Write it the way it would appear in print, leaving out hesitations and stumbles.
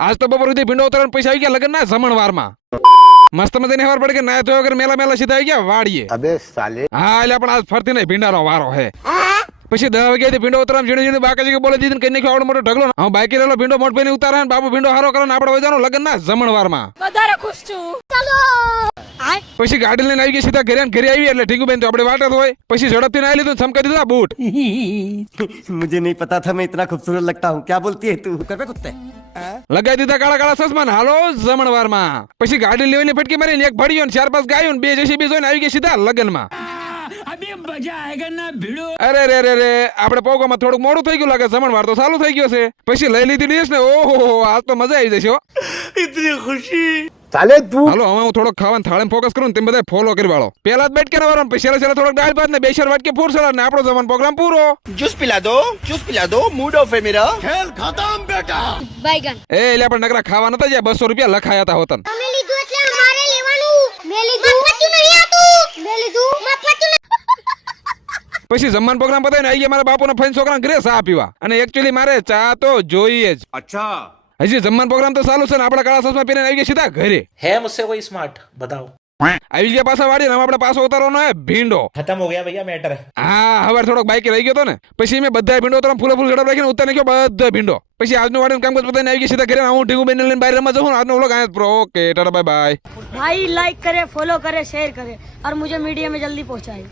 આજ તો બપોર સુધી ભીંડો ઉતારવાના પૈસા આવી ગયા લગનના જમણવારમાં મસ્ત મજાની ખબર પડી કે ના ધોયા વગર મેલા મેલા સીધા આવી ગયા વાડીએ अबे साले હા એટલે પણ આજ ફરતી નહીં ભીંડાનો વારો હે પછી 10 વાગ્યાથી ભીંડો ઉતારવા ઝીણી ઝીણી બાકાજી કે બોલે દીધી કઈ નાખ્યો આવડો મોટો ઢગલો હું બાઈક રેલો ભીંડો મોટ પઈને ઉતારે ને બાપુ ભીંડો હારો કરે ને આપણે વજાનો લગનના જમણવારમાં વધારે ખુશ છું ચલો પછી ગાડી લઈને આવી ગઈ સીધા ઘરે ને ઘરે આવી એટલે ઠીકુબેન તો આપણે વાટ જ હોય પછી ઝડપથી નાઈ લીધું ચમકા દીધા બૂટ मुझे नहीं पता था मैं इतना खूबसूरत लगता हूँ क्या बोलती है तू कर पे कुत्ते લગાઈ દીધા કાળા કાળા ચશ્મા ને હાલો જમણવારમાં પછી ગાડી લેવાની ફટકી મારીને એક ભડ્યો ને 4-5 ગાયો ને 2 જેસીબી જોઈને આવી ગઈ સીધા લગનમાં अभी मजा आएगा ना भिड़ो અરે રે રે રે આપણે પોગામાં થોડુંક મોડું થઈ ગયું લાગે જમણવાર તો ચાલુ થઈ ગયો છે પછી લઈ લીધી ડીશ ને ઓહો આજ તો મજા આવી જશે હો इतनी खुशी साले तू હાલો હવે હું થોડોક ખાવાનું થાળીમાં ફોકસ કરું ને તમે બધા ફોલો કરી વાળો પેલા જ બેટ કે વાળો પછી છેલ્લે થોડોક દાળ ભાત ને બેસર વાટકે ફૂર સલાડ ને આપણો જમવાનો પ્રોગ્રામ પૂરો जूस पिला दो मूड ऑफ है मेरा खेल खत्म बेटा બાયગન એ એટલે આપણે નકરા ખાવા નતા જ્યાં 200 રૂપિયા લખાયા હતા હોતન તમે લીધું એટલે અમારે લેવાનું મે લીધું મફતું નહીં આતું મે લીધું મફતું પછી જમવાનો પ્રોગ્રામ પતાવીને આવી ગયા મારા બાપુના ફઈન છોકરાને ઘરે ચા પીવા અને એકચ્યુઅલી મારે ચા તો જોઈએ જ अच्छा હજી જમવાનો પ્રોગ્રામ તો ચાલુ છે ને આપણા કાળા ચશ્મા પહેરીને આવી ગયા સીધા ઘરે है मुझसे कोई स्मार्ट बताओ આવી ગયા પાછા વાડી ને હવે આપણે પાછો ઉતારવાનો હે ભીંડો खत्म हो गया भैया मैटर है હા હવે થોડોક બાઈક રહી ગયો તો ને પછી મેં બધા ભીંડો તો ફૂલ ઝડપ રાખીને ઉતારી નાખ્યો બધા ભીંડો પછી આજનું વાડીનું કામ બધાને આવી ગયા સીધા ઘરે હું ઢીંગુ બેન લઈને બહાર રમવા જાઉં આજનો વ્લોગ આયા pro okay tata bye bye भाई लाइक करे फॉलो करे शेयर करे और मुझे मीडिया में जल्दी पहुंचाए